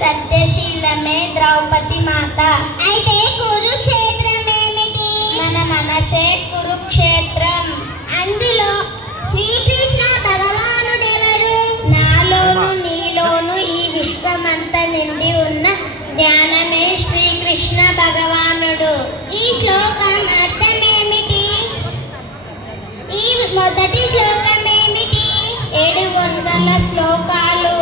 సత్యశీలమే ద్రౌపది మాత. అయితే కురుక్షేత్రం ఏమిటి? మన మనసే కురుక్షేత్రం. అందులో శ్రీకృష్ణ భగవానుడెవరు? నాలోను నీలోను ఈ విశ్వమంతా నిండి ఉన్న జ్ఞానమే శ్రీకృష్ణ భగవానుడు. ఈ శ్లోకం అర్థమేమిటి? ఈ మొదటి శ్లోకం ఏమిటి? 700 శ్లోకాలు.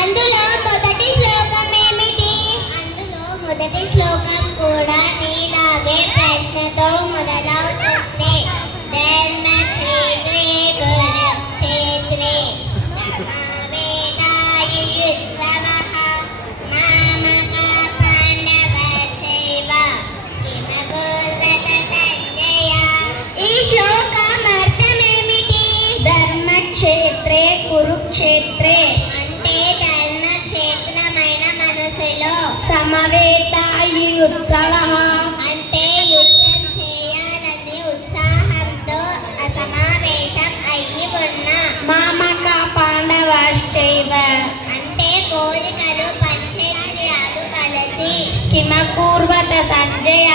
అందులో మొదటి శ్లోకం ఏమిటి? అందులో మొదటి శ్లోకం కూడా నీలాగే ప్రశ్నతో మొదలవుతుంది. ధర్మక్షేత్రే కురుక్షేత్రే సమవేతాయుయుత్సవః మామకా పాండవచైవ కిమకుర్వత సంజయ. ఈ శ్లోకం అర్థమేమిటి? ధర్మక్షేత్రే కురుక్షేత్రే అంటే ధర్మక్షేత్రమైన మనసులో సమవేతాయుత్సవః అంటే యుద్ధం చేయాలని ఉత్సాహంతో సమావేశం అయ్యి ఉన్న మామక పాండవాశ్చైవ అంటే కోరికలు పంచేంద్రియాలు కలిసి కిమకూర్వత సంజయ